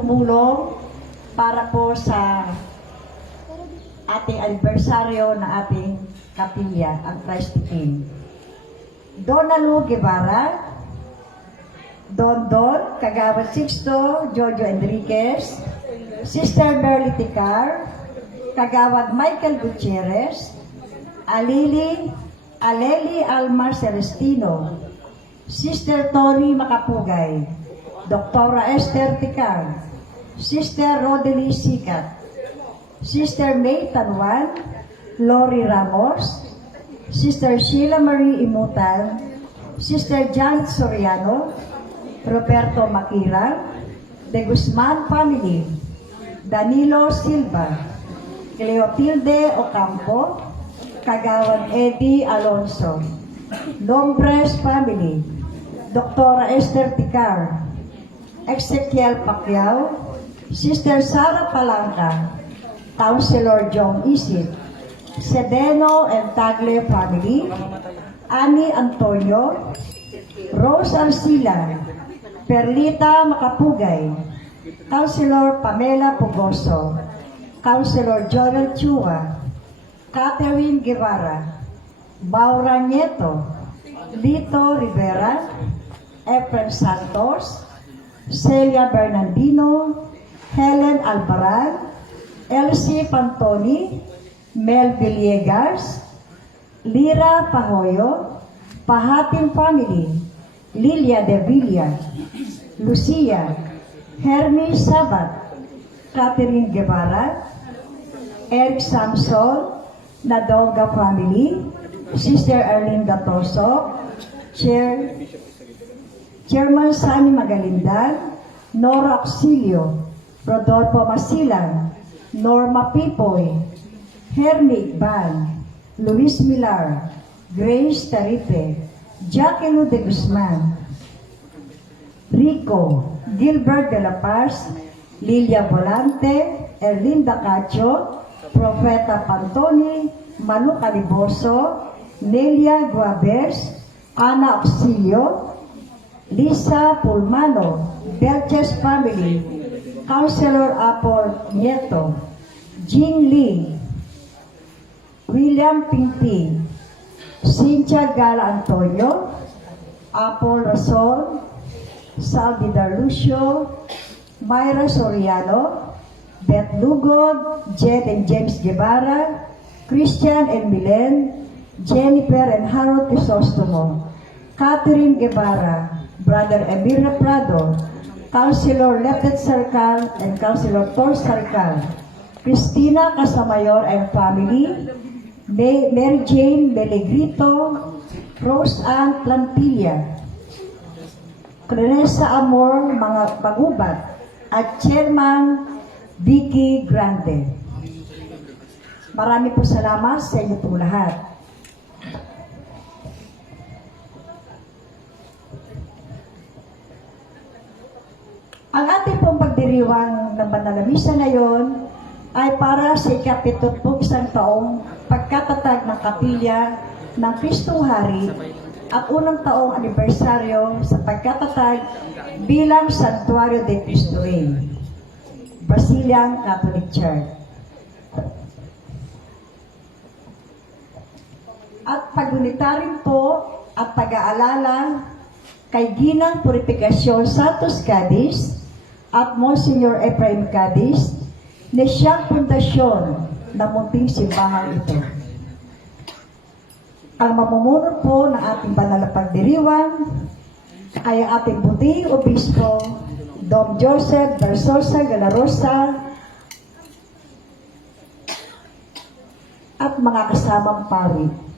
tumulong para po sa ating anibersaryo na ating kapilya, ang Christ the King. Donalu Guevara, Don Kagawad Sixto, Jojo Enriquez, Sister Merly Ticar, Kagawad Michael Gutierrez, Aleli Almar Celestino, Sister Tori Makapugay, Dr. Esther Ticar, Sister Rodely Sikat, Sister May Tanwan, Lori Ramos, Sister Sheila Marie Imutan, Sister Janet Soriano, Roberto Makira, De Guzman family, Danilo Silva, Cleotilde Ocampo, Kagawad Eddie Alonso, Lombres family, Dr. Esther Ticar, Ezekiel Pacquiao, Sister Sara Palanca, Councilor John Isip, Sedeno and Tagle family, Ani Antonio, Rose Arcila, Perlita Makapugay, Councilor Pamela Pugoso, Councilor Joel Chua, Catherine Guevara, Baura Nieto, Lito Rivera, Efren Santos, Celia Bernardino, Helen Albaran, Elsie Pantoni, Mel Villegas, Lira Pahoyo, Pahatin family, Lilia de Villa, Lucia, Hermes Sabat, Catherine Guevara, Eric Samson, Nadonga family, Sister Erlinda Toso, Chairman Sani Magalindan, Nora Auxilio, Rodolfo Masilan, Norma Pipoy, Hermig Ban, Luis Millar, Grace Tarife, Jacqueline de Guzman, Rico, Gilbert de la Paz, Lilia Volante, Erlinda Cacho, Profeta Pantoni, Manu Caliboso, Nelia Guabers, Ana Auxilio, Lisa Pulmano, Belches family, Councilor Apol Nieto, Jean Lee, William Pinti, Cynthia Gala Antonio, Apol Rasol, Salvi Darlucio, Myra Soriano, Beth Lugod, Jed and James Guevara, Christian and Milen, Jennifer and Harold Crisostomo, Catherine Guevara, Brother Emilio Prado, Councilor Lepet Sarkal and Councilor Tor Sarkal, Cristina Casamayor and family, Mary Jane Belegrito, Rose Ann Plantilla, Crenesa Amor mga Bagubat, at Chairman Vicky Grande. Marami po salamat sa inyo pong lahat. Ang ating pong pagdiriwang ng Banal na Misa ngayon ay para sa ika-71 taong pagkatatag ng kapilya ng Kristong Hari at unang taong anibersaryo sa pagkatatag bilang Santuario de Cristo Rey, Basiliang Catholic Church. At pagunita rin po at pag-aalala kay Ginang Purificación Santos Cadiz at Monsignor Ephraim Cadiz na siyang pundasyon ng munting simbahang ito. Ang mamumuno po ng ating banal na pagdiriwang ay ang ating buting obispo, Dom Joseph Versosa Galarosa, at mga kasamang pari.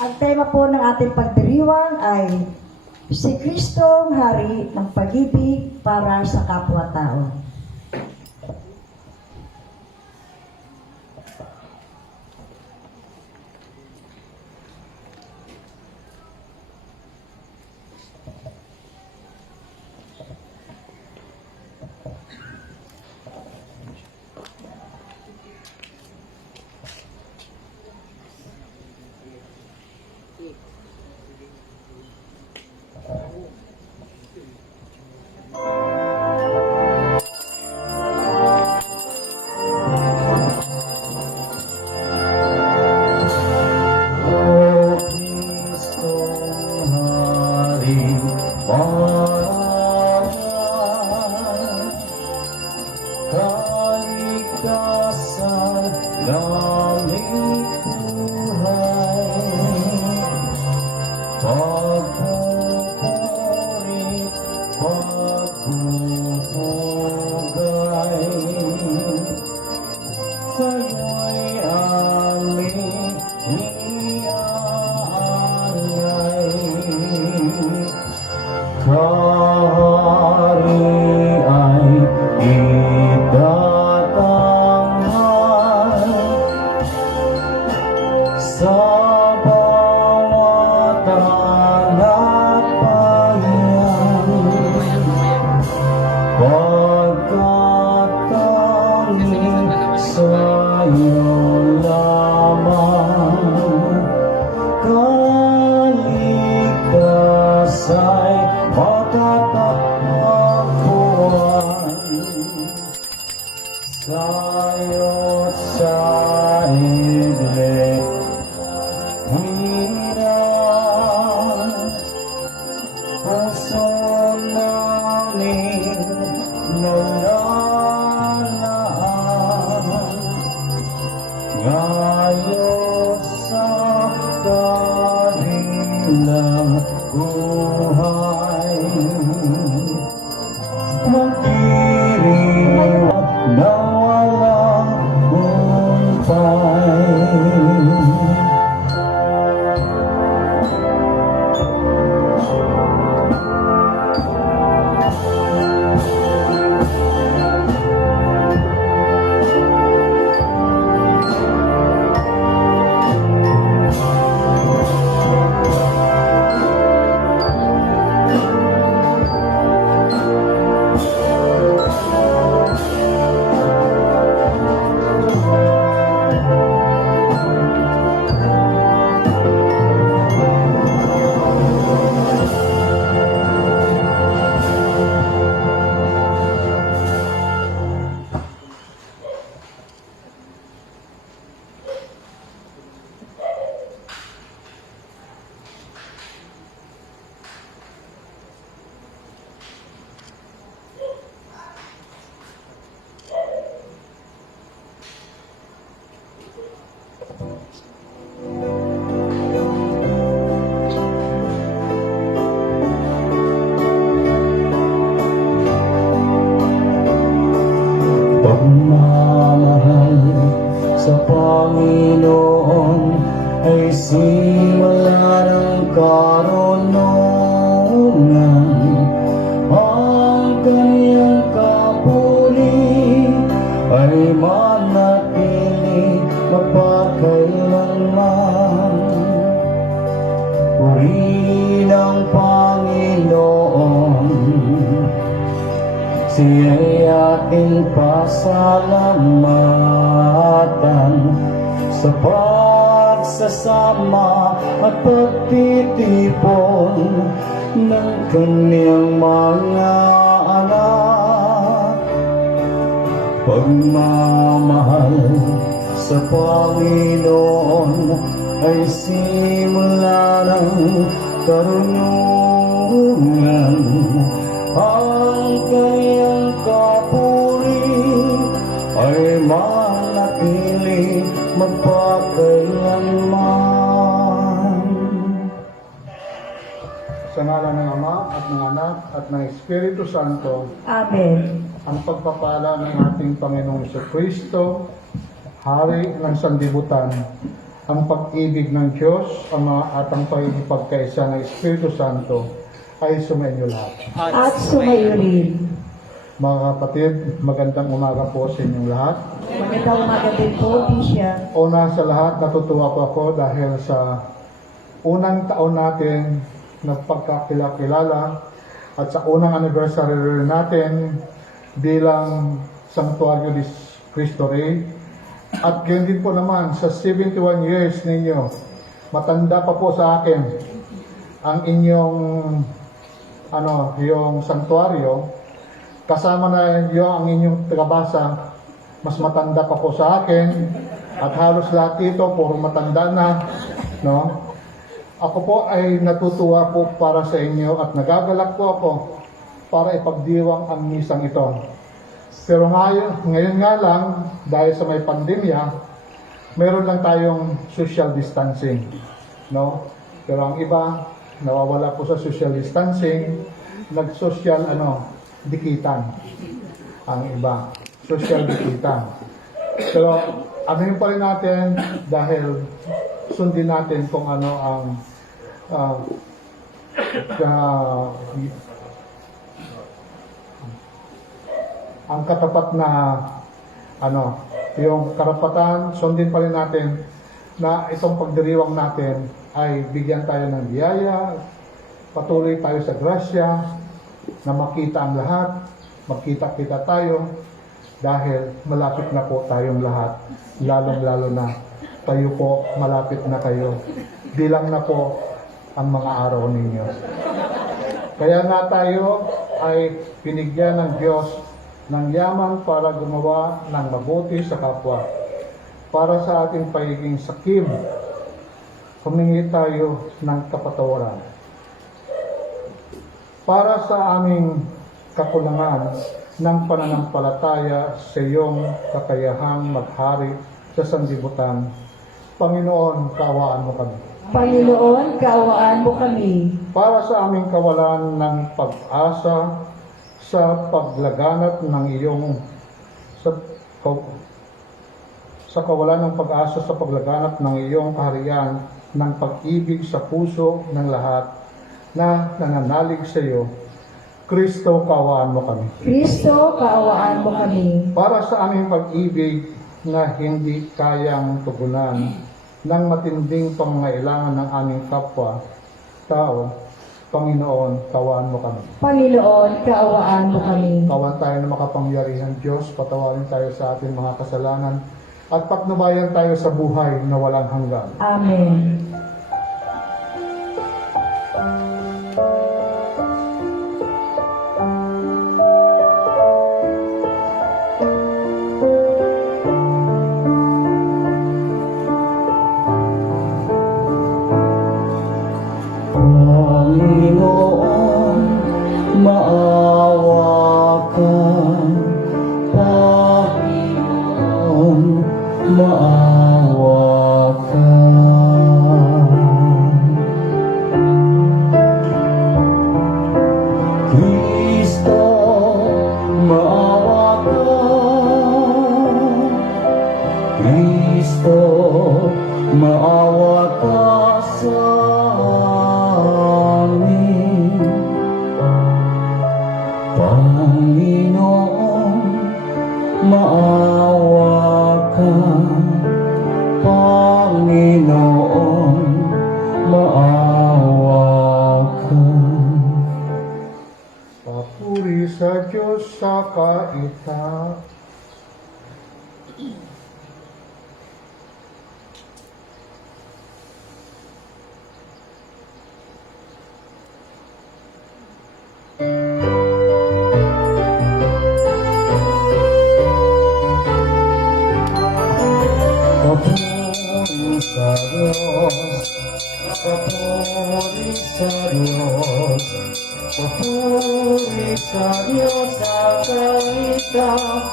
Ang tema po ng ating pagdiriwang ay si Kristong Hari ng Pag-ibig para sa kapwa-tao. sa bawat hanap bayan, pagkat tanging sa'yo lamang kaligtas ay matatagpuan. Sa'yo't sa iglesia puso namin nalalahan ngayon sa kanilang buhay. Magdiriwang na walang humpay. Pagmamahal sa Panginoon ay simula ng karunungan. Ang kaniyang kapuri ay manatili mapagkailanman. Puri ng Panginoon, siya'y ating pasalamatan sa pagsasama at pagtitipon ng kanyang mga anak. Pagmamahal sa Panginoon ay simula ng karunungan. Ang kanyang kapuri ay manatili magpakailanman. Sa ngalan ng Ama at ng Anak at ng Espiritu Santo, Amen. ang pagpapala ng ating Panginoong Jesucristo, Hari ng Sanlibutan, ang pag-ibig ng Diyos, Ama at ang pagkikipagkaisa ng Espiritu Santo ay sumainyo lahat. At sumayo rin. Mga kapatid, magandang umaga po sa inyong lahat. Magandang umaga din po, Bishop. Una sa lahat, natutuwa po ako dahil sa unang taon natin na pagkakilala at sa unang anniversary natin bilang Sanctuario de Cristo Rey. At ganyan din po naman sa 71 years ninyo, matanda pa po sa akin ang inyong yung santuario, kasama na yung ang inyong tagabasa, mas matanda pa po sa akin, at halos lahat dito puro matanda na, no? Ako po ay natutuwa po para sa inyo at nagagalak po ako para ipagdiwang ang misang ito. Pero ngayon nga lang, dahil sa may pandemya, meron lang tayong social distancing, no? Pero ang iba, nawawala po sa social distancing, nag-social dikitan. Ang iba, social dikitan. Pero ano yung pa rin natin dahil sundin natin kung ano ang katapat na yung karapatan, sundin pa rin natin na itong pagdiriwang natin ay bigyan tayo ng biyaya, patuloy tayo sa grasya, na makita ang lahat, magkita-kita tayo, dahil malapit na po tayong lahat, lalong-lalo na tayo po, malapit na kayo. Bilang na po ang mga araw ninyo. Kaya nga tayo ay binigyan ng Diyos ng yaman para gumawa ng mabuti sa kapwa. Para sa ating pagiging sakim, humingi tayo ng kapatawaran. Para sa aming kakulangan ng pananampalataya sa iyong kakayahang maghari sa sanlibutan, Panginoon, kaawaan mo kami. Panginoon, kaawaan mo kami. Para sa aming kawalan ng pag-asa sa paglaganap ng iyong sa kawalan ng pag-asa sa paglaganap ng iyong kaharian ng pag-ibig sa puso ng lahat na nananalig sa iyo, Kristo, kaawaan mo kami. Kristo, kaawaan mo kami. Para sa aming pag-ibig na hindi kayang tugunan ng matinding pangangailangan ng aming kapwa, tao, Panginoon, kaawaan mo kami. Panginoon, kaawaan mo kami. Kawan tayo na makapangyarihan Diyos, patawarin tayo sa ating mga kasalanan, at patnubayan tayo sa buhay na walang hanggan. Amen. Panginoon, maawa ka. Panginoon, maawa ka. Kristo, maawa ka. Kristo, maawa ka sa amin. Panginoon, maawa ka. Panginoon, maawa ka. Papuri sa Diyos sa kaita. Papuri sa Diyos, papuri sa Diyos, papuri sa Diyos sa kaitaasan.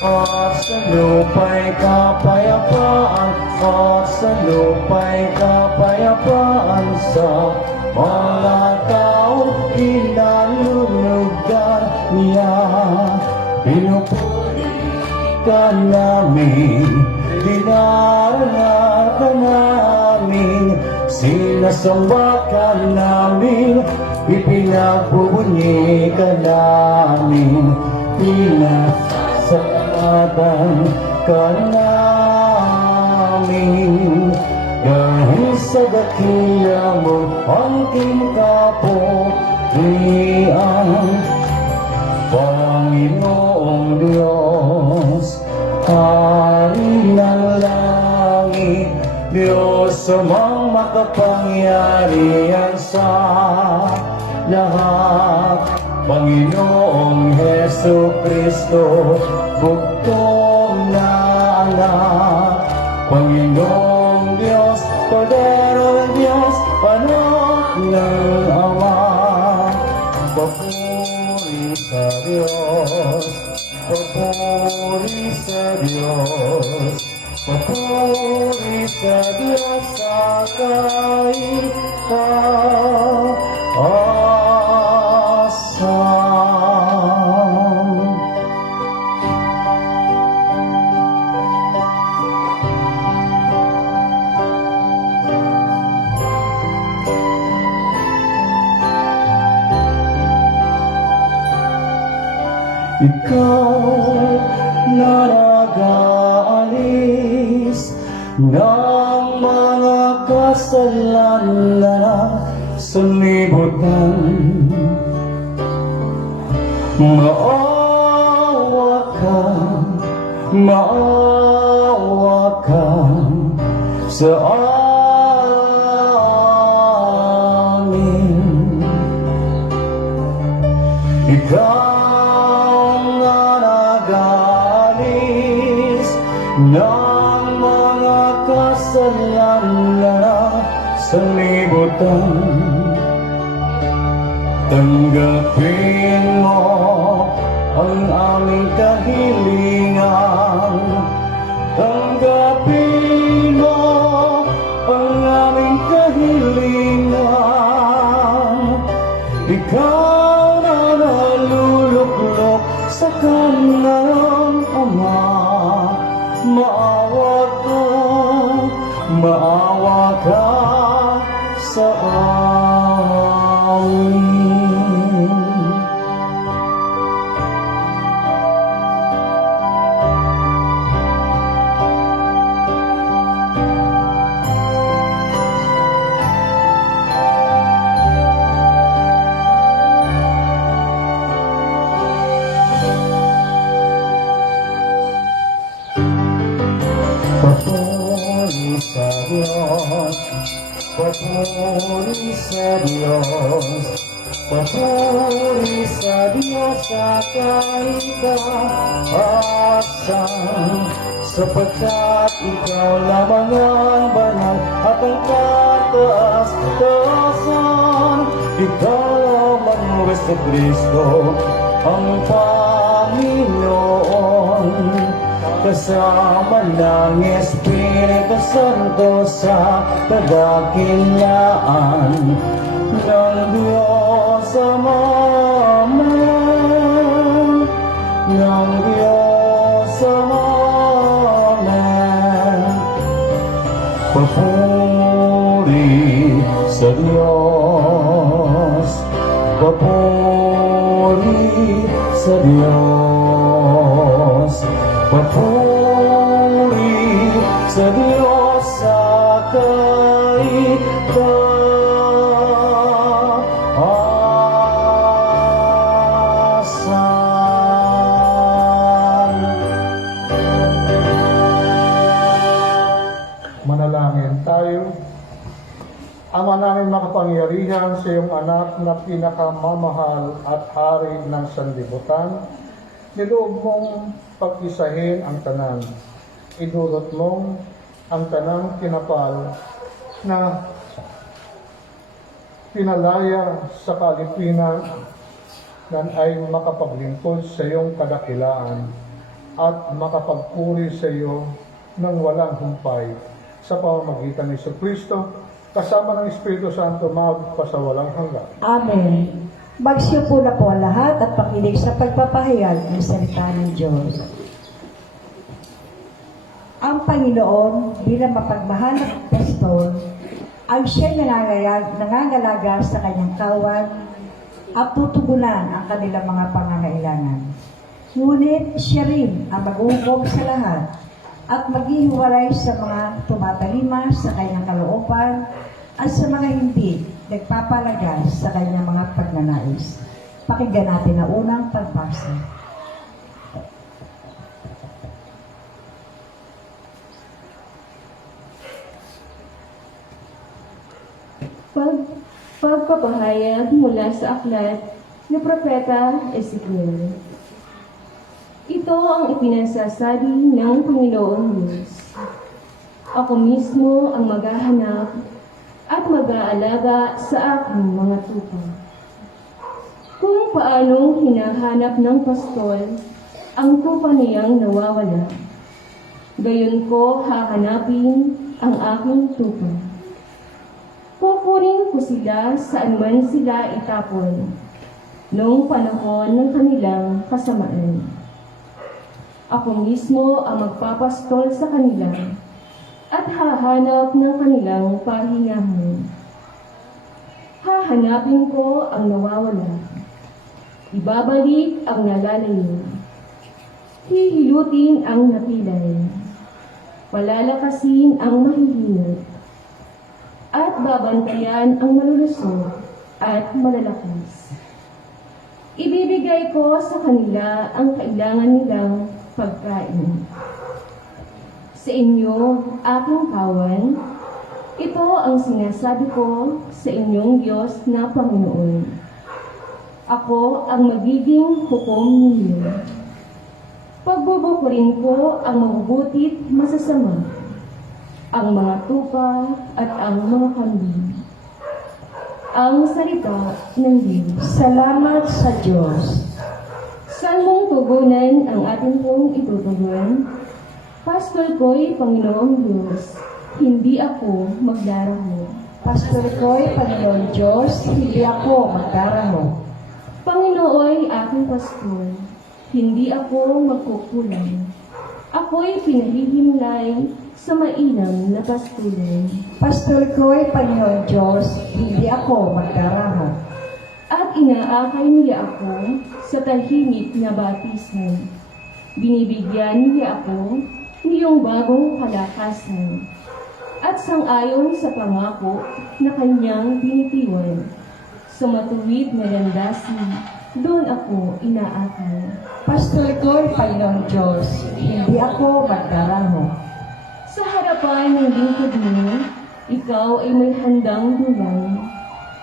At sa lupa'y kapayapaan, at sa lupa'y kapayapaan sa mga taong kinalulugan niya. Pinupuri ka namin, dinarangal ka namin, sinasamba ka namin, ipinagbubunyi ka namin, pinasalamatan ka namin. Dahil sa dakila mo aking kapurian, Panginoong Diyos, Hari ng langit, Diyos amang makapangyarihan sa lahat. Panginoong Hesu Kristo, bugtong na anak. Panginoong Diyos, Kordero Diyos, anak ng Ama. Papuri sa Diyos, papuri sa Diyos, papuri sa Diyos sa kaitaasan. Ikaw na nag-aalin ng mga kasalanan sa libutan. Maawa ka sa amin. Ikaw nga nag-aalis ng mga kasalanan sa libutan. Tanggapin mo ang aming kahilingan. Tanggapin mo ang aming kahilingan. Ikaw na naluluklok sa kanang Ama. Maawa ka sa amin. Papuri sa Diyos, papuri sa Diyos, papuri sa Diyos sa kaitaasan, sapagkat ikaw lamang ang banal at ang kataas-taasan. Ikaw lamang, Jesu Kristo, ang Panginoon, kasama ng Espiritu Santo sa kadakilaan ng Diyos Ama, ng Diyos Ama. Papuri sa Diyos, papuri sa Diyos, papuri sa Diyos sa kaitaasan. Manalangin tayo. Ama namin makapangyarihan sa iyong anak na pinakamamahal at hari ng sanlibutan, niloob mong pag-isahin ang tanan. Idulot mong ang tanang kinapal na pinalaya sa kalipinan nan ay makapaglingkod sa iyong kadakilaan at makapagpuri sa iyo ng walang humpay sa pamamagitan ni Kristo kasama ng Espiritu Santo magpasawalang hanggan. Amen. Magsiupo na po ang lahat at pakinig sa pagpapahayag ng salita ng Diyos. Ang Panginoon bilang mapagmahal na pastor, ang siya'y nangangalaga sa kanyang kawan at tutugunan ang kanilang mga pangangailangan. Ngunit siya rin ang mag-uukom sa lahat at maghihiwalay sa mga tumatalima sa kanyang kalooban at sa mga hindi nagpapalaga sa kanyang mga pagnanais. Pakinggan natin ang unang pagbasa. Pagpapahayag mula sa aklat ni Propeta Ezekiel. Ito ang ipinasasabi ng Panginoong Diyos. Ako mismo ang maghahanap at mag-aalaga sa aking mga tupa. Kung paanong hinahanap ng pastol ang tupa niyang nawawala, gayon ko hahanapin ang aking tupa. Kukunin ko sila saan man sila itapon noong panahon ng kanilang kasamaan. Ako mismo ang magpapastol sa kanila at hahanap ng kanilang pahingahan. Hahanapin ko ang nawawala. Ibabalik ang nalalayo. Hihilutin ang napilay. palalakasin ang mahihina, at babantayan ang malulusog at malalakas. Ibibigay ko sa kanila ang kailangan nilang pagkain. Sa inyo, aking kawan, ito ang sinasabi ko sa inyong Diyos na Panginoon. Ako ang magiging hukom ninyo. Pagbubukurin ko ang mabubutit masasama, ang mga tupa at ang mga kambing. Ang salita ng Diyos. Salamat sa Diyos. Saan mong tugunan ang ating pong itutugon? Pastol ko'y Panginoong Diyos, hindi ako magdaraho. Pastor ko'y Panginoon Diyos, hindi ako magdaramo. Panginooy aking pastor, hindi ako magkukulang. Ako'y pinahihimlay sa mainam na pastulan. Pastor ko'y Panginoon Diyos, hindi ako magdaramo. At inaakay niya ako sa tahimik na batisan. Binibigyan niya ako niyong bagong kalakasan. At sangayon sa pangako na kanyang binitiwan. Sa matuwid na landasin, doon ako inaakay. Pastor ko'y Panginoon Diyos, hindi ako magdaramo. Sa harapan ng lingkod mo, ikaw ay may handang dulang.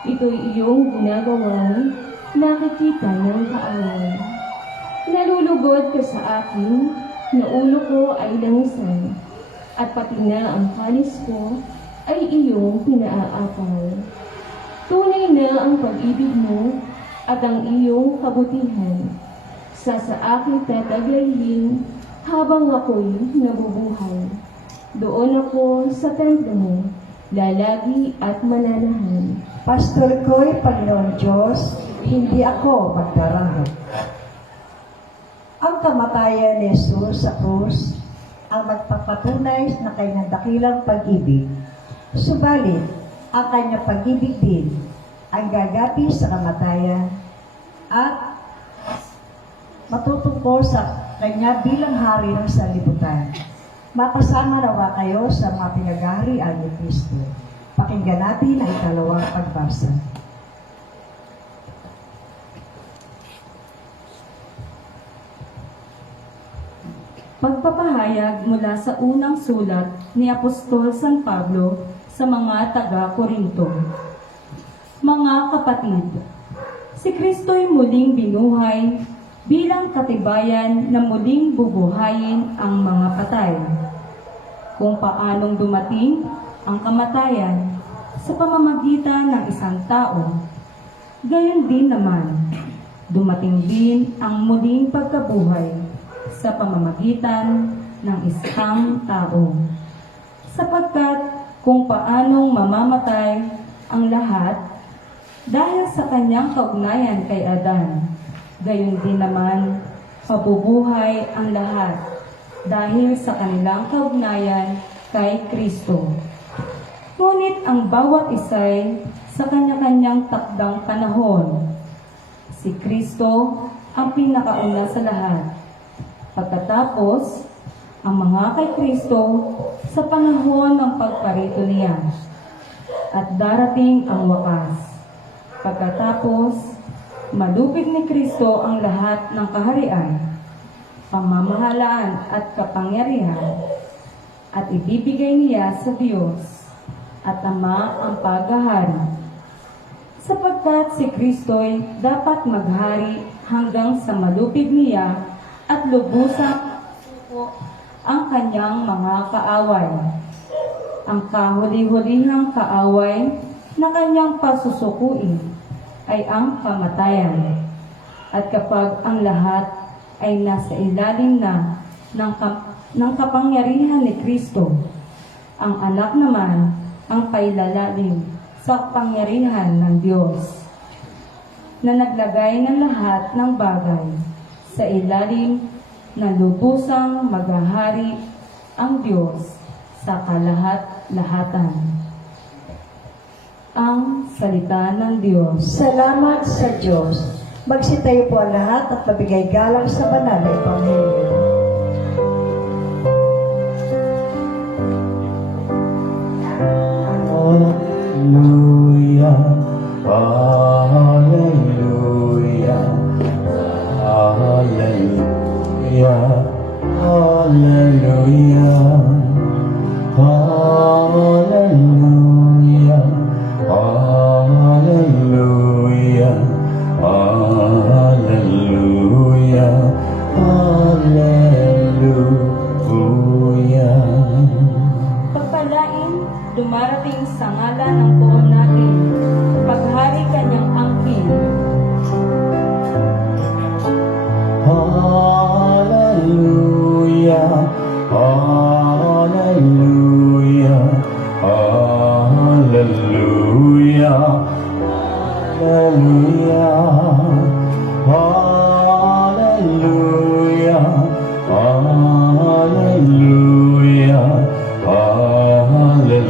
Ito'y iyong ginagawang nakikita ng kaaway. Nalulugod ka sa akin, na ulo ko ay langisan, at pati na ang kalis ko ay iyong pinaaapal. Tunay na ang pag-ibig mo at ang iyong kabutihan. Sa aking tataglayin habang ako'y nabubuhay. Doon ako sa templo mo, lalagi at mananahan. Pastor ko'y Panginoon Diyos, hindi ako magdaramo. Ang kamatayan ni Jesus sa krus ang magpapatunay na kanyang dakilang pag-ibig. Subalit, ang kanyang pag-ibig din ang gagapi sa kamatayan at matutungkol sa kanya bilang hari ng sanlibutan. Mapasama nawa kayo sa mga pinagaharian ni Kristo. Pakinggan natin ang ikalawang pagbasa. Pagpapahayag mula sa unang sulat ni Apostol San Pablo sa mga taga-Korinto. Mga kapatid, si Kristo'y muling binuhay bilang katibayan na muling bubuhayin ang mga patay. Kung paanong dumating ang kamatayan sa pamamagitan ng isang tao, gayon din naman, dumating din ang muling pagkabuhay sa pamamagitan ng isang tao. Sapagkat kung paanong mamamatay ang lahat dahil sa kanyang kaugnayan kay Adan, gayon din naman mabubuhay ang lahat dahil sa kanilang kaugnayan kay Kristo. Ngunit ang bawat isa'y sa kanya-kanyang takdang panahon. Si Kristo ang pinakauna sa lahat. Pagkatapos, ang mga kay Kristo sa panahon ng pagparito niya. At darating ang wakas. Pagkatapos, malupig ni Kristo ang lahat ng kaharian, pamamahalaan at kapangyarihan, at ibibigay niya sa Diyos at Ama ang paghahari. Sapagkat si Kristo'y dapat maghari hanggang sa malupig niya at lubusang suko ang kanyang mga kaaway. Ang kahuli-hulihang kaaway na kanyang pasusukuin ay ang kamatayan. At kapag ang lahat ay nasa ilalim na ng kapangyarihan ni Kristo, ang anak naman ang pailalalim sa kapangyarihan ng Diyos, na naglagay ng lahat ng bagay sa ilalim na lubusang maghahari ang Diyos sa kalahat-lahatan. Ang salita ng Diyos. Salamat sa Diyos. Magsitayo po ang lahat at mabigay galang sa banal na Ebanghelyo. dumarating sa ngalan ng poon natin, paghari kanyang angkin. Hallelujah, hallelujah, hallelujah, hallelujah, hallelujah, hallelujah, hallelujah,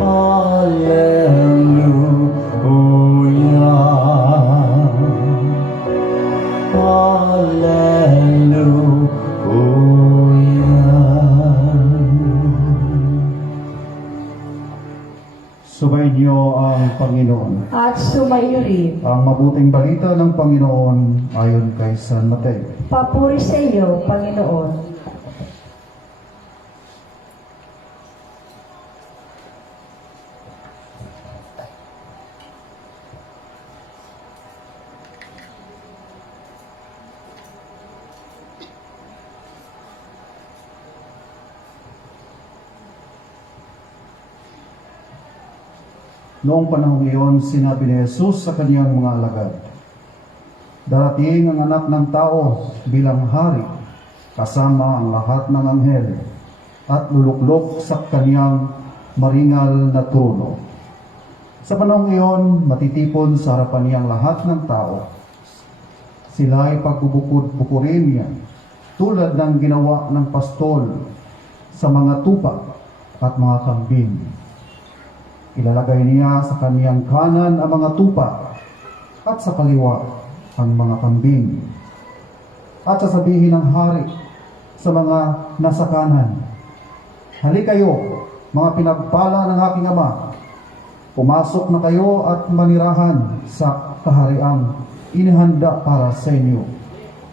hallelujah. Subayin niyo ang Panginoon. At sumayo rin. Ang mabuting balita ng Panginoon ayon kay San Mateo. Papuri sa iyo, Panginoon. Noong panahon iyon, sinabi ni Jesus sa kaniyang mga alagad, "Darating ang anak ng tao bilang hari, kasama ang lahat ng anghel, at luluklok sa kaniyang maringal na trono. Sa panahon iyon, matitipon sa harapan niyang lahat ng tao. Sila ay pagbubukod-bukurin niya, tulad ng ginawa ng pastol sa mga tupa at mga kambing. Ilalagay niya sa kaniyang kanan ang mga tupa at sa kaliwa ang mga kambing. At sasabihin ng hari sa mga nasa kanan, "Halika kayo, mga pinagpala ng aking ama. Pumasok na kayo at manirahan sa kahariang inihanda para sa inyo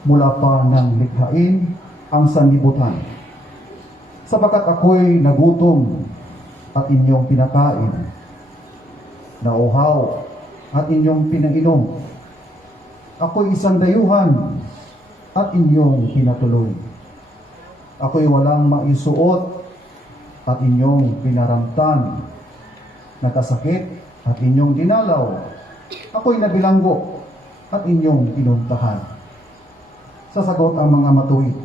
mula pa ng likhain ang sanlibutan. Sapagkat ako'y nagutom at inyong pinakain, nauhaw at inyong pinainom. Ako'y isang dayuhan at inyong pinatuloy. Ako'y walang maisuot at inyong pinaramtan. Nagkasakit at inyong dinalaw. Ako'y nabilanggo at inyong pinuntahan." Sasagot ang mga matuwid,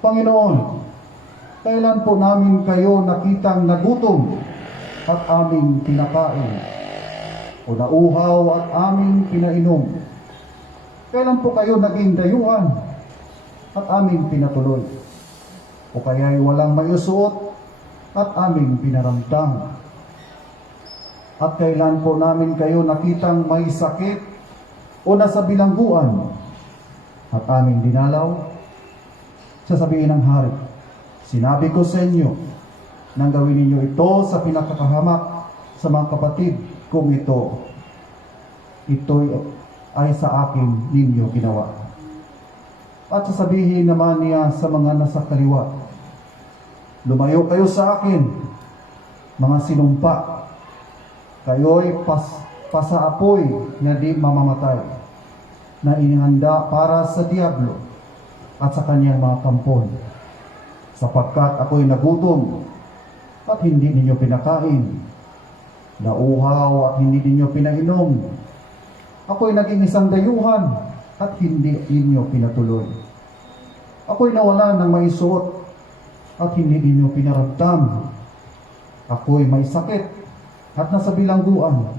"Panginoon, kailan po namin kayo nakitang nagutom at aming pinakain, o nauhaw at aming pinainom? Kailan po kayo naging dayuhan at aming pinatuloy? O kaya'y walang maiusuot at aming pinaramdam? At kailan po namin kayo nakitang may sakit o nasa bilangguan at aming dinalaw?" Sasabihin ng hari, "Sinabi ko sa inyo nang gawin ninyo ito sa pinakakahamak sa mga kapatid kung ito ay sa akin ninyo ginawa." At sasabihin naman niya sa mga nasa kaliwa, "Lumayo kayo sa akin, mga sinumpa. Kayo'y pasaapoy na di mamamatay, na inihanda para sa diablo at sa kanyang mga kampon. Sapagkat ako'y nagutom at hindi ninyo pinakain, nauhaw at hindi ninyo pinainom. Ako'y naging isang dayuhan at hindi ninyo pinatuloy. Ako'y nawalan ng maisuot at hindi ninyo pinaramdam. Ako'y may sakit at nasa bilangguan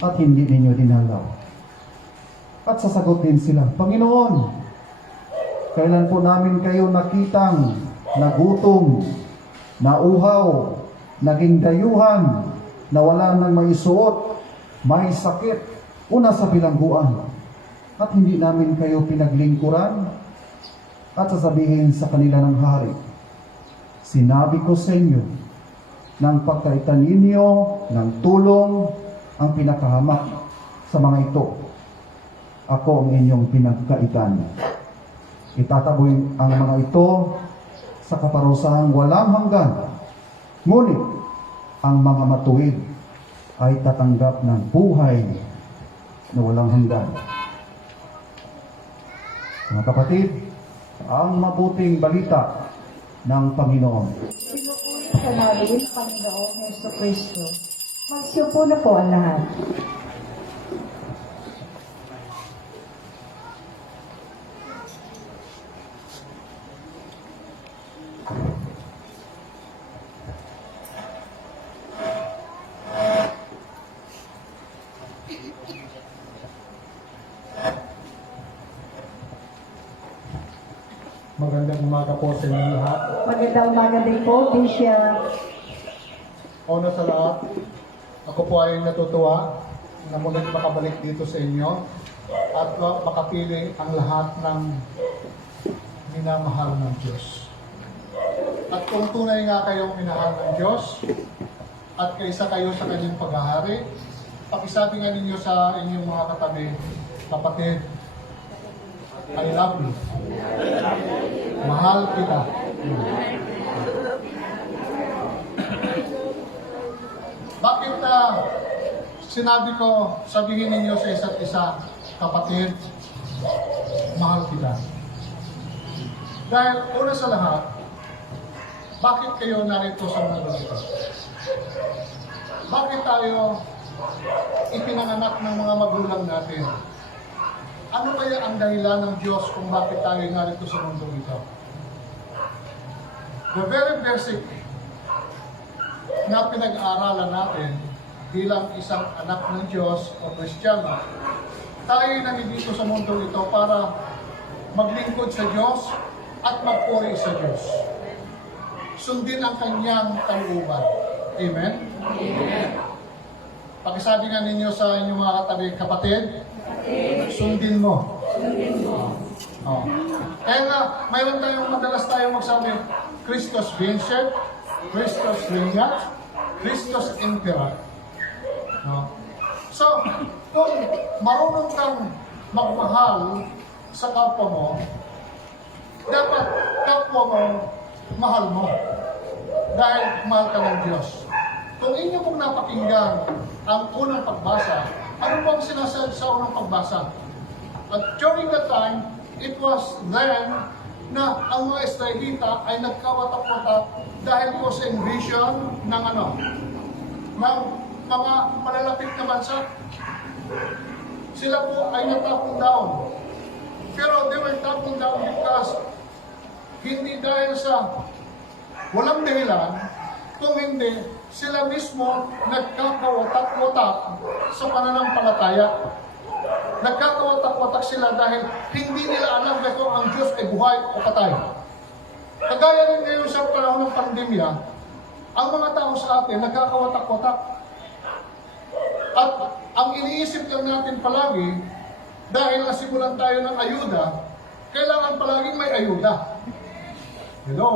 at hindi ninyo dinalaw." At sasagutin sila, "Panginoon, kailan po namin kayo nakitang nagutom, nauhaw, naging dayuhan, nawalan ng maisuot, may sakit, o nasa bilangguan, at hindi namin kayo pinaglingkuran?" At sasabihin sa kanila ng hari, "Sinabi ko sa inyo, nang pagkaitan ninyo ng tulong ang pinakahamak sa mga ito, ako ang inyong pinagkaitan. Itataboy ang mga ito sa kaparusahang walang hanggan, ngunit ang mga matuwid ay tatanggap ng buhay na walang hanggan." Mga kapatid, ang mabuting balita ng Panginoon. sa namin, Panginoong Yeso Kristo. Magsiupo na po ang lahat. Magandang umaga po sa inyo lahat. Magandang umaga din po, Bishop. Una sa lahat, ako po ay natutuwa na muling makabalik dito sa inyo at makapili ang lahat ng minamahal ng Diyos. At kung tunay nga kayong minahal ng Diyos at kaisa kayo sa kanyang paghahari, pakisabi nga ninyo sa inyong mga katabi, kapatid, I love you. Mahal kita. Bakit sinabi ko, sabihin ninyo sa isa't isa, kapatid, mahal kita? Dahil una sa lahat, bakit kayo narito sa mundo ito? Bakit tayo ipinanganak ng mga magulang natin? Ano kaya ang dahilan ng Diyos kung bakit tayo narito sa mundo ito? The very basic na pinag-aaralan natin bilang isang anak ng Diyos o Kristiyano, tayo nandito sa mundo ito para maglingkod sa Diyos at magpuri sa Diyos. Sundin ang kanyang kalooban. Amen? Amen. Pakisabi nga ninyo sa inyong mga katabi, kapatid, sundin mo. Oh. Kaya nga, mayroon madalas tayong magsabi, Christos vincit, Christos regnat, Christos imperat. No? So, kung marunong kang magmahal sa kapwa mo, dapat kapwa mo, mahal mo. Dahil mahal ka ng Diyos. Kung inyo pong napakinggan ang unang pagbasa, ano pong sinasabi sa unang pagbasa? At during that time, it was then na ang mga Israelita ay nagkawatak-watak dahil po sa invasion ng ng mga malalapit na bansa. Sila po ay natapong down. Pero they were tapping down because hindi dahil sa walang dahilan, kung hindi, sila mismo nagkakawatak-watak sa pananampalataya. Nagkakawatak-watak sila dahil hindi nila alam kung ang Diyos ay buhay o patay. Kagaya rin ngayon sa panahon ng pandemya, ang mga tao sa atin nagkakawatak-watak. At ang iniisip lang natin palagi, dahil nasimulan tayo ng ayuda, kailangan palaging may ayuda. Hello?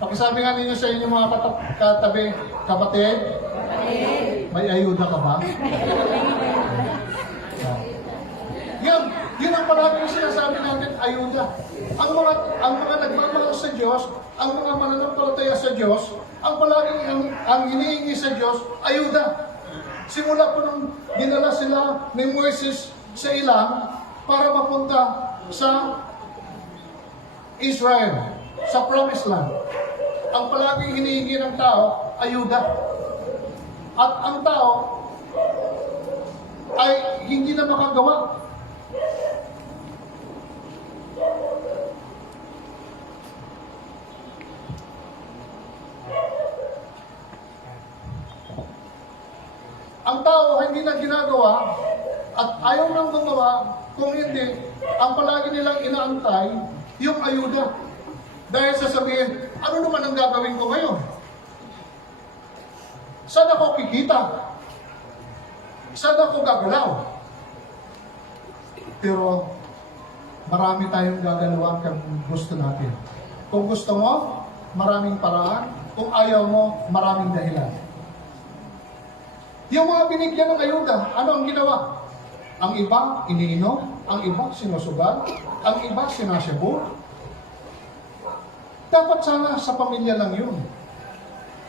Pakisabi nga ninyo sa inyong mga katabi, kapatid, may ayuda ka ba? Yun ang palaging sinasabi natin, ayuda. Ang mga nagmamahal sa Diyos, ang mga mananampalataya sa Diyos, ang palaging ang hinihingi sa Diyos, ayuda. Simula po nung dinala sila ni Moises sa ilang para mapunta sa Israel, sa Promised Land. Ang palaging hinihingi ng tao, ayuda. At ang tao ay hindi na makagawa. Ang tao hindi na ginagawa at ayaw nang gumawa kung hindi, ang palagi nilang inaantay yung ayuda. Dahil sasabihin, ano naman ang gagawin ko ngayon? Saan ako kikita? Saan ako gagalaw? Pero marami tayong gagalawan kung gusto natin. Kung gusto mo, maraming paraan. Kung ayaw mo, maraming dahilan. Yung mga binigyan ng ayuda, ano ang ginawa? Ang iba, iniinom. Ang iba, sinusugal. Ang iba, sinasabu. Dapat sana sa pamilya lang yun.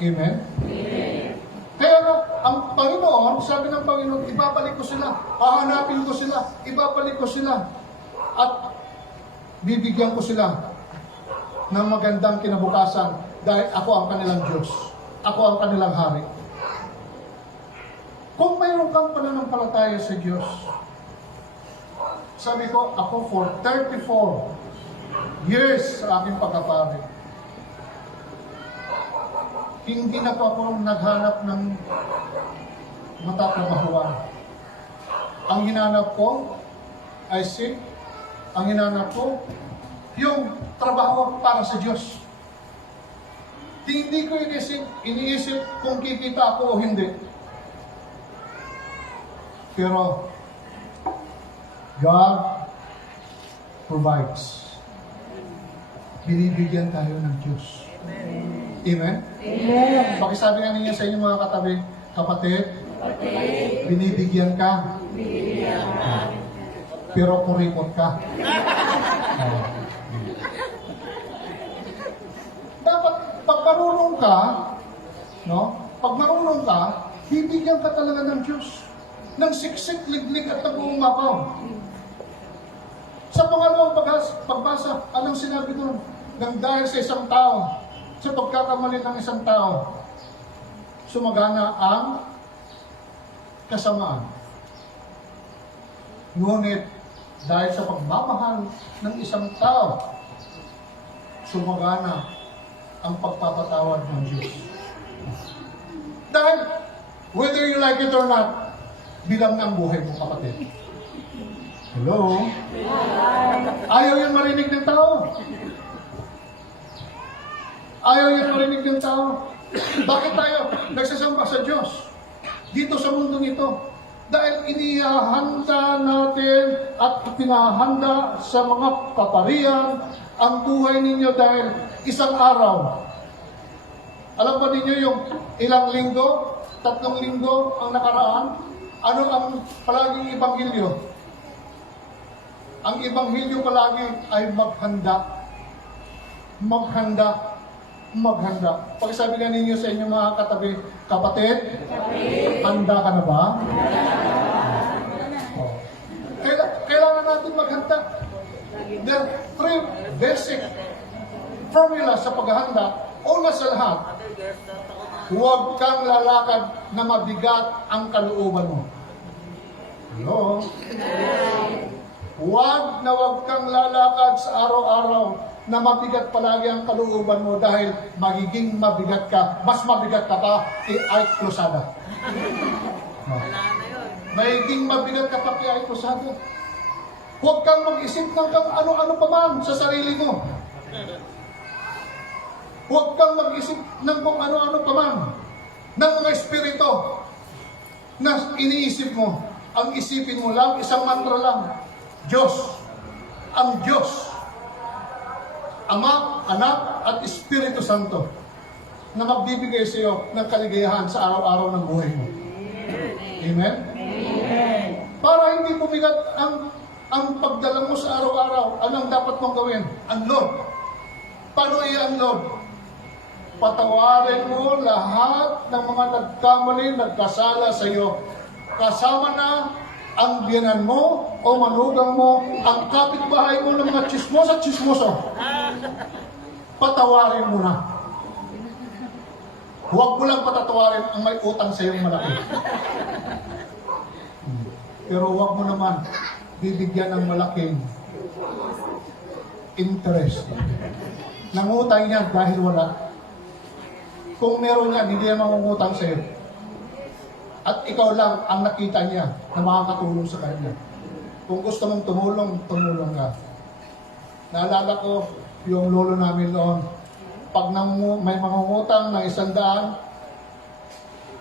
Amen? Amen. Kaya ang Panginoon, sabi ng Panginoon, ibabalik ko sila. Hahanapin ko sila. Ibabalik ko sila. At bibigyan ko sila ng magandang kinabukasan. dahil ako ang kanilang Diyos. Ako ang kanilang hari. Kung mayroon kang pananampalataya sa Diyos, sabi ko, ako for 34 years sa aking pagkapari, hindi na po ako naghanap ng matatrabahuan. Ang hinanap ko ay ang hinanap ko, yung trabaho para sa Diyos. Hindi ko iniisip kung kikita ako o hindi. Pero, God provides. Binibigyan tayo ng Diyos. Amen? Amen. Pakisabi nga ninyo sa inyong mga katabi, kapatid, binibigyan ka. Pero kuripot ka. Dapat, pag marunong ka, no? Pag marunong ka, bibigyan ka talaga ng Diyos. Ng siksik, liglig at nag-uumapaw. Sa pangalawang pagbasa, anong sinabi doon? Nang dahil sa isang tao, sa pagkakamali ng isang tao, sumagana ang kasamaan. Ngunit, dahil sa pagmamahal ng isang tao, sumagana ang pagpapatawad ng Diyos. Dahil, whether you like it or not, bilang ng buhay mo, kapatid. Hello? Ayaw yung marinig ng tao. Ayaw yung marinig ng tao. Bakit tayo nagsasamba sa Diyos? Dito sa mundong ito. Dahil inihahanda natin at pinahanda sa mga kaparian ang buhay ninyo dahil isang araw. Alam ba ninyo yung ilang linggo, 3 linggo ang nakaraan? Ano ang palaging ibanghilyo? Ang ibanghilyo palagi ay maghanda. Maghanda. Maghanda. Pagsabi nga ninyo sa inyong mga katabi, kapatid, handa ka na ba? Oh. Kailangan natin maghanda. There are 3 basic formula sa paghahanda. Una sa lahat, huwag kang lalakad na mabigat ang kalooban mo. Hello? Huwag kang lalakad sa araw-araw na mabigat palagi ang kalooban mo dahil magiging mabigat ka. Mas mabigat ka pa, ay krusada. Magiging mabigat ka pa, ay krusada. Huwag kang mag-isip ng ano-ano pa man sa sarili mo. Huwag kang mag-isip ng kung ano-ano pa man ng mga espiritu na iniisip mo. Ang isipin mo lang, isang mantra lang. Diyos. Ang Diyos. Ama, Anak, at Espiritu Santo na magbibigay sa iyo ng kaligayahan sa araw-araw ng buhay mo. Amen? Amen. Para hindi pumigat ang pagdala mo sa araw-araw, anong dapat mong gawin? Unload. Paano i-unload? Patawarin mo lahat ng mga nagkamali, nagkasala sa iyo. Kasama na ang biyanan mo o manugang mo, ang kapitbahay mo ng mga chismoso. Patawarin mo na. Huwag mo lang patatawarin ang may utang sa iyong malaki. Pero huwag mo naman bibigyan ng malaking interest. Nangutang niya dahil wala. Kung meron yan, hindi yan mangungutang sa iyo. At ikaw lang ang nakita niya na makakatulong sa kanya. Kung gusto mong tumulong ka. Naalala ko yung lolo namin noon. Pag may mangungutang ng 100,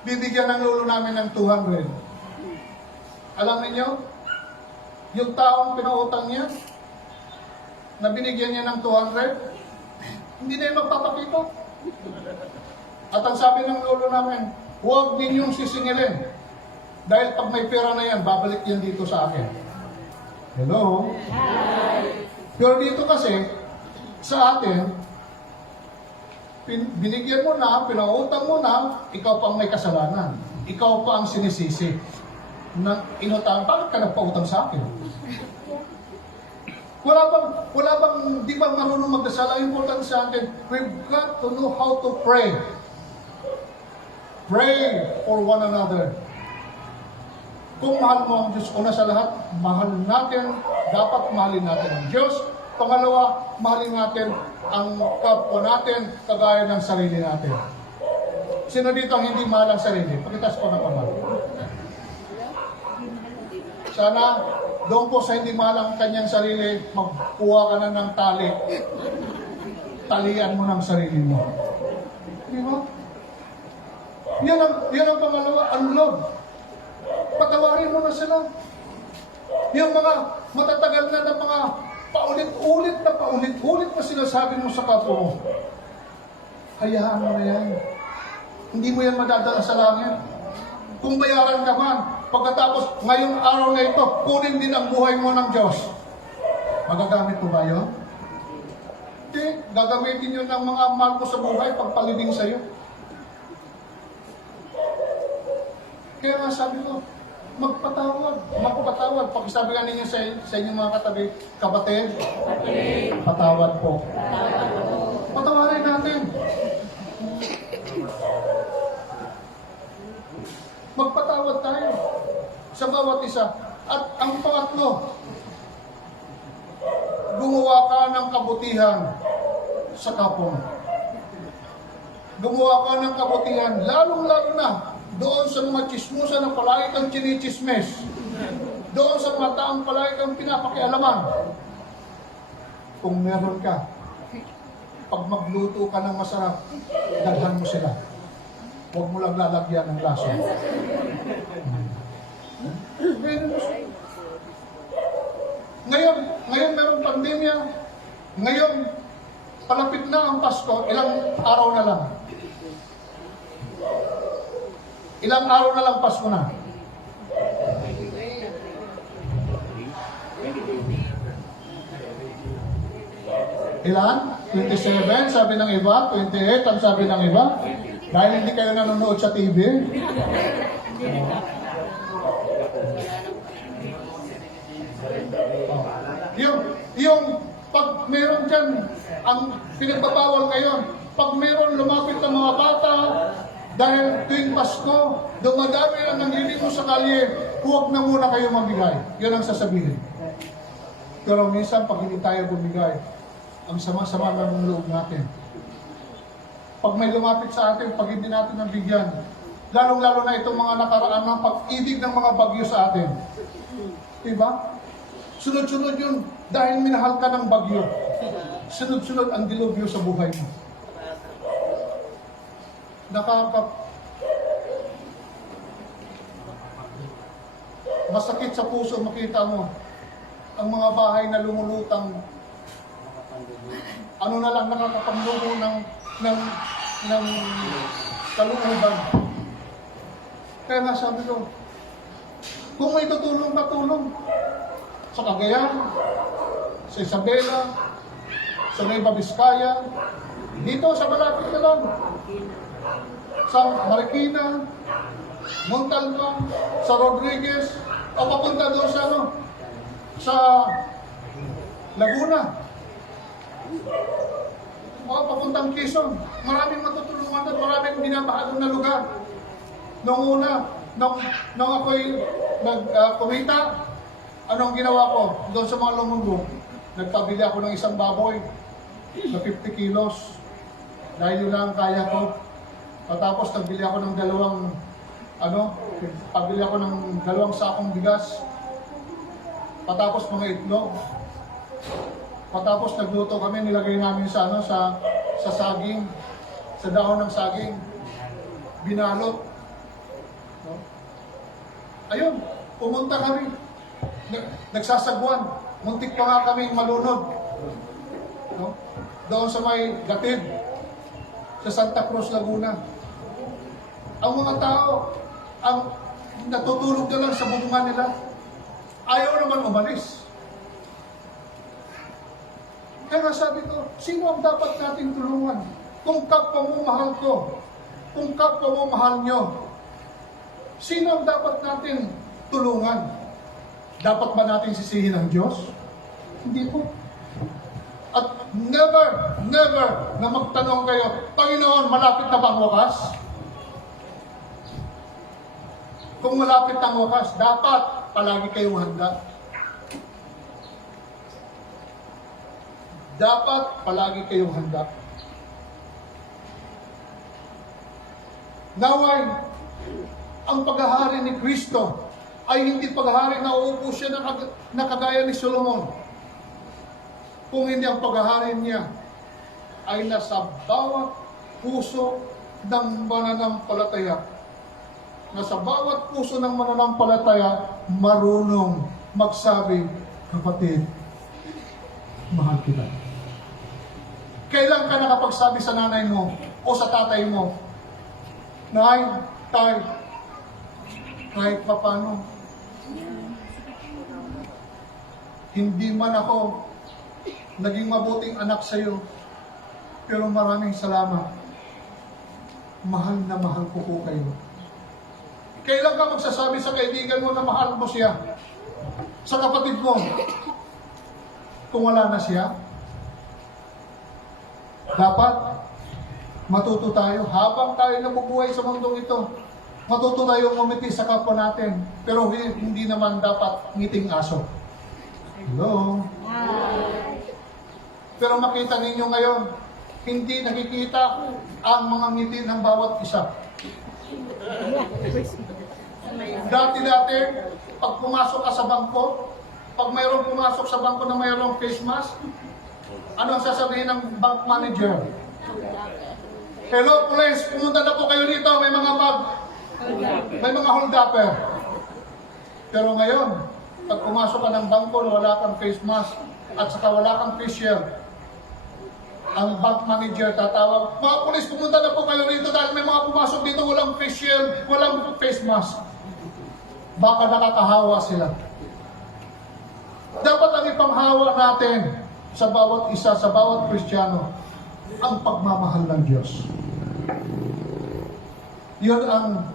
bibigyan ng lolo namin ng 200. Alam niyo, yung taong pinautang niya, na binigyan niya ng 200, hindi na yung magpapakita. At ang sabi ng lolo namin, huwag ninyong sisingilin. Dahil pag may pera na yan, babalik yan dito sa akin. Hello? Hi. Pero dito kasi, sa atin, binigyan mo na, pinautang mo na, ikaw pang may kasalanan. Ikaw pa ang sinisisi. Na inutang, bakit ka nagpautang sa akin? Wala bang, di ba marunong magdasal? Ang important sa atin, we've got to know how to pray. Pray for one another. Kung mahal mo ang Diyos, una sa lahat, mahal natin, dapat mahalin natin ang Diyos. Pangalawa, mahalin natin ang kapwa natin, kagaya ng sarili natin. Sino dito ang hindi mahal ang sarili? Pakitas ko ng kamay. Sana, doon po sa hindi mahal ang kanyang sarili, magkuha ka na ng tali. Talian mo ng sarili mo. Di ba? Yan ang pangalawa, unload. Patawarin mo na sila. Yung mga matatagal na ng mga paulit-ulit na sinasabi mo sa kapwa mo. Hayaan mo na yan. Hindi mo yan madadala sa langit. Kung bayaran ka man, pagkatapos ngayong araw na ito, kunin din ang buhay mo ng Diyos. Magagamit mo ba yun? Hindi. Gagamitin yun ng mga mahal mo sa buhay pagpalibing sa'yo. Kaya nga sabi ko, magpatawad. Pakisabi nga ninyo sa inyong mga katabi, kapatid, patawad po. Patawarin natin. Magpatawad tayo sa bawat isa. At ang pangatlo, gumawa ka ng kabutihan sa kapwa. Gumawa ka ng kabutihan, lalong-lalo na doon sa mga chismosa na palagi kang chinichismes. Doon sa mga taong palagi kang pinapakialaman. Kung meron ka, pag magluto ka ng masarap, dalhan mo sila. Huwag mo lang lalagyan ng laso. Ngayon merong pandemya. Ngayon, palapit na ang Pasko, ilang araw na lang. Ilang araw na lang Pasko na. Ilan? 27, sabi ng iba. 28, ang sabi ng iba. Dahil hindi kayo nanonood sa TV. Yung pag meron dyan, ang pinagbabawal ngayon, pag meron lumapit ng mga bata, dahil tuwing Pasko, dumadami ang nanglilimo sa kalye, huwag na muna kayo magbigay. Yun ang sasabihin. Pero minsan, pag hindi tayo bumigay, ang sama-sama ng loob natin. Pag may lumapit sa atin, pag hindi natin nabigyan, lalong-lalo na itong mga nakaraan ng pag-ibig ng mga bagyo sa atin. Diba? Sunod-sunod yun, dahil minahal ka ng bagyo. Sunod-sunod ang dilubyo sa buhay mo. Masakit sa puso makita mo ang mga bahay na lumulutang, ano na lang, nakakapangluho ng kalooban. Kaya nga sabi ko, kung may tutulong ka, tulong. Sa Cagayan, sa Isabela, sa Nueva Vizcaya, dito sa malapit na lang, sa Marikina, Montalban, sa Rodriguez, o papunta doon sa sa Laguna, o papuntang Quezon. Maraming matutulungan at maraming binabahagong na lugar. Noong una, nung ako'y kumita, anong ginawa ko? Doon sa mga lumunggo, nagpabili ako ng isang baboy na 50 kilos. Dahil yun lang kaya ko. Patapos nagbili ako ng pabili ako ng 2 sakong bigas. Patapos mga itlog. Patapos nagluto kami, nilagay namin sa saging, sa dahon ng saging. Binalot. No? Ayun, pumunta kami. Nagsasagwan. Muntik pa nga kaming malunod. No? Doon sa may Gatid, sa Santa Cruz, Laguna. Ang mga tao, ang natutulog na lang sa bubungan nila, ayaw naman umalis. Kaya nga sabi ko, sino ang dapat nating tulungan? Kung kapwa mo mahal ko, kung kapwa mo mahal nyo, sino ang dapat natin tulungan? Dapat ba natin sisihin ang Diyos? Hindi po. At never na magtanong kayo, Panginoon, malapit na ba ang wakas? Kung malapit ang wakas, dapat palagi kayong handa. Dapat palagi kayong handa. Naway, ang paghahari ni Kristo ay hindi paghahari na uupo siya na kagaya ni Solomon. Kung hindi ang paghahari niya ay nasa bawat puso ng mananampalataya. Nasa bawat puso ng mananampalataya, marunong magsabi, kapatid, mahal kita. Kailan ka nakapagsabi sa nanay mo o sa tatay mo, Nay, Tay, kahit papano, hindi man ako naging mabuting anak sa iyo, pero maraming salamat. Mahal na mahal ko po kayo. Kailan ka magsasabi sa kaibigan mo na mahal mo siya? Sa kapatid mo? Kung wala na siya? Dapat matuto tayo habang tayo nabubuhay sa mundong ito. Matuto tayo umiti sa kapwa natin. Pero hindi naman dapat ngiting aso. Hello? Pero makita ninyo ngayon, hindi nakikita ang mga ngiti ng bawat isa. Dati-dati, pag pumasok ka sa bangko, pag mayroong pumasok sa bangko na mayroong face mask, ano ang sasabihin ng bank manager? Hello, police, pumunta na po kayo dito, may mga may mga hold-upper. Pero ngayon, pag pumasok ka ng bangko na wala kang face mask at saka wala kang face shield, ang bank manager tatawag, mga pulis, pumunta na po kayo dito dahil may mga pumasok dito walang face shield, walang face mask. Baka nakakahawa sila. Dapat ang ipanghawa natin sa bawat isa, sa bawat Kristiyano, ang pagmamahal ng Diyos. Yun ang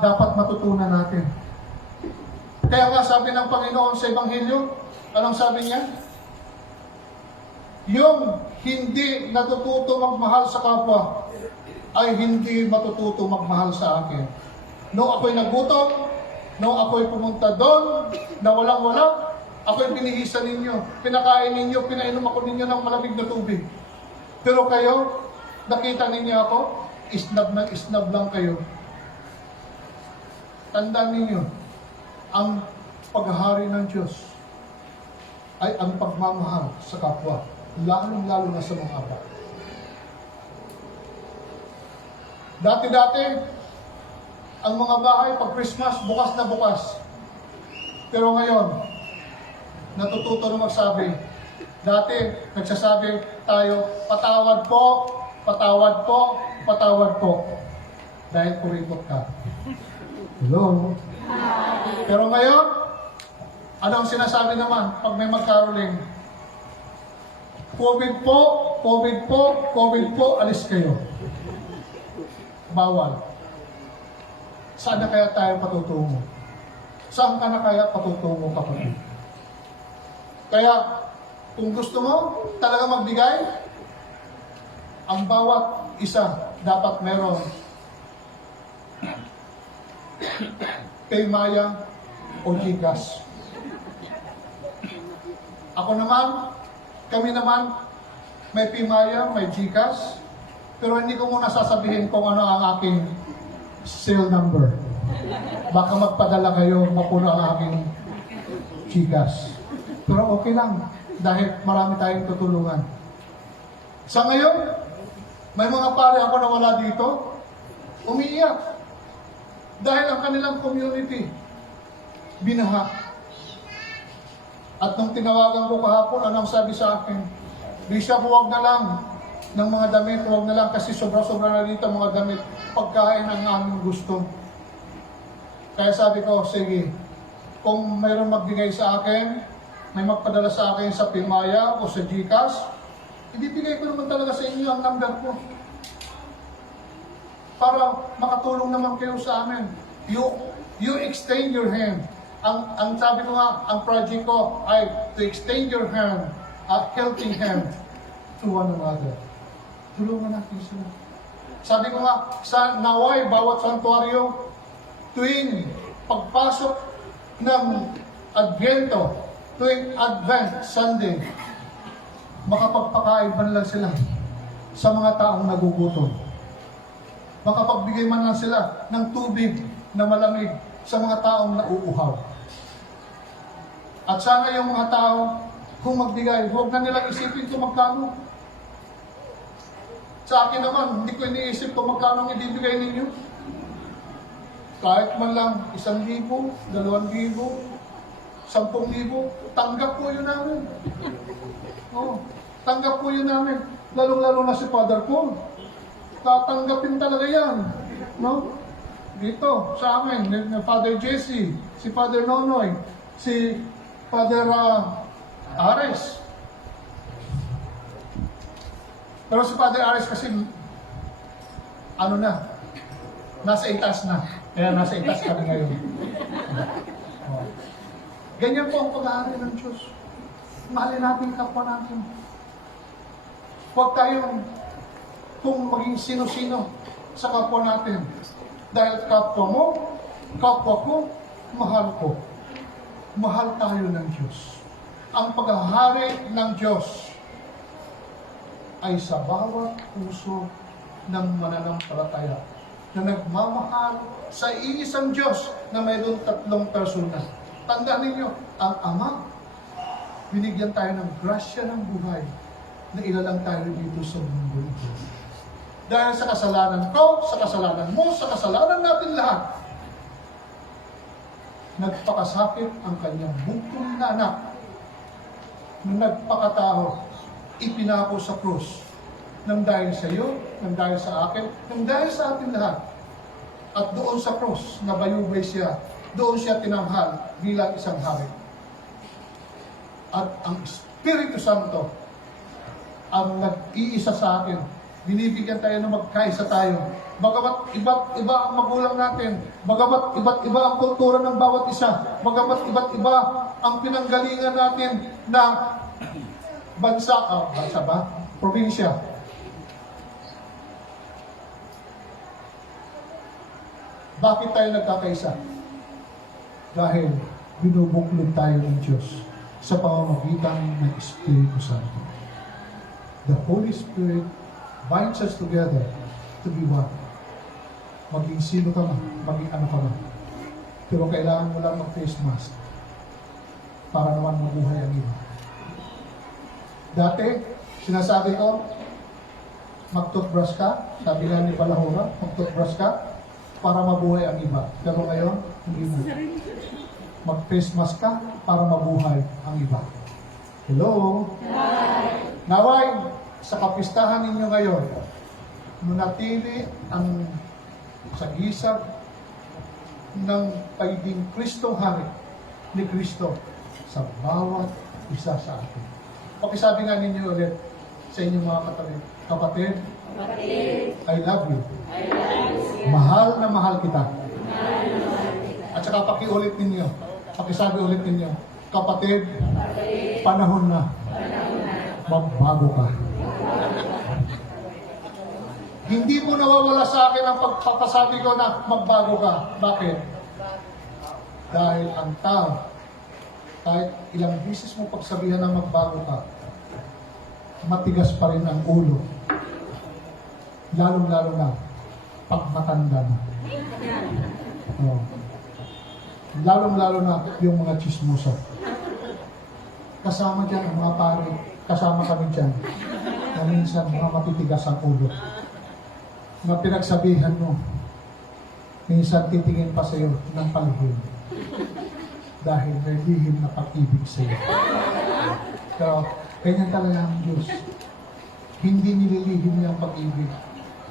dapat matutunan natin. Kaya nga sabi ng Panginoon sa Ebanghelyo, anong sabi niya? Yung hindi natututo magmahal sa kapwa ay hindi matututo magmahal sa akin. No ako'y nagutom, no ako'y pumunta doon, na walang-wala, ako'y binihisan ninyo, pinakain ninyo, pinainom ako ninyo ng malamig na tubig. Pero kayo, nakita ninyo ako, isnab lang kayo. Tandaan ninyo, ang paghahari ng Diyos ay ang pagmamahal sa kapwa, lalong-lalo na sa mga anak. Dati-dati, ang mga bahay pag Christmas, bukas na bukas. Pero ngayon, natututo na magsabi. Dati, nagsasabi tayo, patawad po, patawad po, patawad po. Dahil kuripot ka. Hello? Pero ngayon, ano ang sinasabi naman pag may magkaroling? COVID po, COVID po, COVID po, alis kayo. Bawal. Saan na kaya tayo patutungo? Saan ka na kaya patutungo, kapatid? Kaya, kung gusto mo talaga magbigay, ang bawat isa dapat meron Paymaya o Gcash. Ako naman, kami naman, may Paymaya, may Gcash, pero hindi ko muna sasabihin kung ano ang aking cell number. Baka magpadala kayo, mapuno ang aking Gcash. Pero okay lang, dahil marami tayong tutulungan. Sa ngayon, may mga pare ako na wala dito, umiiyak. Dahil ang kanilang community, binaha. At nung tinawagan ko kahapon, anong sabi sa akin? Bishop, huwag na lang ng mga damit, huwag na lang kasi sobra-sobra na dito mga damit, pagkain ang aming gusto. Kaya sabi ko, sige, kung mayroong magbigay sa akin, may magpadala sa akin sa Paymaya o sa Gcash, ibibigay ko naman talaga sa inyo ang number ko. Para makatulong naman kayo sa amin. You extend your hand. ang sabi ko nga, ang project ko ay to extend your hand, a helping hand to one another. Tulungan natin sila. Sabi ko nga, sa naway, bawat santuario, tuwing pagpasok ng Advento, tuwing Advent Sunday, makapagpakain man lang sila sa mga taong nagugutom. Makapagbigay man lang sila ng tubig na malamig sa mga taong nauuhaw. At sana yung mga tao, kung magbigay, huwag na nilang isipin kung magkano. Sa akin naman, hindi ko iniisip kung magkano ang ibibigay ninyo. Kahit man lang 1,000, 2,000, 10,000, tanggap po yun namin. Oo, tanggap po yun namin. Lalong-lalo na si Father Paul. Tatanggapin talaga yan. No? Dito, sa amin, ni Father Jesse, si Father Nonoy, si Father Ares. Pero si Father Ares kasi, ano na, nasa itas na. Kaya nasa itas kami ngayon. Oh. Ganyan po ang pag-aari ng Diyos. Mahalin natin kapwa natin. Huwag tayong kung maging sino-sino sa kapwa natin. Dahil kapwa mo, kapwa ko, mahal ko. Mahal tayo ng Diyos. Ang paghahari ng Diyos ay sa bawat puso ng mananampalataya na nagmamahal sa iisang Diyos na mayroon 3 persona. Tandaan ninyo, ang Ama, binigyan tayo ng grasya ng buhay na ilalang tayo dito sa mundo ito. Dahil sa kasalanan ko, sa kasalanan mo, sa kasalanan natin lahat, nagpakasakit ang kanyang bugtong na anak na nagpakatao, ipinako sa krus nang dahil sa iyo, nang dahil sa akin, nang dahil sa atin lahat. At doon sa krus, nabayubay siya, doon siya tinamhal bilang isang hari. At ang Espiritu Santo ang nag-iisa sa atin. Binibigyan tayo na magkaisa tayo. Bagamat iba't iba ang magulang natin, bagamat iba't iba ang kultura ng bawat isa, bagamat iba't iba ang pinanggalingan natin na bansa ba? Probinsya. Bakit tayo nagkakaisa? Dahil binubuklod tayo ng Diyos sa pamamagitan ng Espiritu Santo. The Holy Spirit binds us together to be one. Maging sino ka man, maging ano ka man. Pero kailangan mo lang mag-face mask para naman mabuhay ang iba. Dati, sinasabi ko, mag-toothbrush ka, sabi nga ni Balahura, mag-toothbrush ka para mabuhay ang iba. Pero ngayon, hindi mo. Mag-face mask ka para mabuhay ang iba. Hello? Hi! Naway, sa kapistahan ninyo ngayon, manatili ang sagisag ng pagiging Kristong Hari ni Kristo sa bawat isa sa atin. Pakisabi nga ninyo ulit sa inyong mga kapatid, I love you. Mahal na mahal kita. At saka pakiulit ninyo, pakisabi ulit ninyo, kapatid, panahon na, magbago ka. Hindi mo nawawala sa akin ang pagpapasabi ko na magbago ka. Bakit? Dahil ang tao, kahit ilang bisis mo pagsabihan na magbago ka, matigas pa rin ang ulo. Lalong-lalo na pag matanda na. Oh. Lalong-lalo na yung mga chismosa. Kasama dyan ang mga pare, kasama kami dyan, na minsan mga matitigas ang ulo. Na pinagsabihan mo, minsan titingin pa sa'yo ng palihim dahil may lihim na pag-ibig sa'yo. So, ganyan talaga ang Diyos. Hindi nililihim niya ang pag-ibig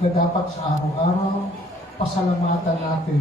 na dapat sa araw-araw pasalamatan natin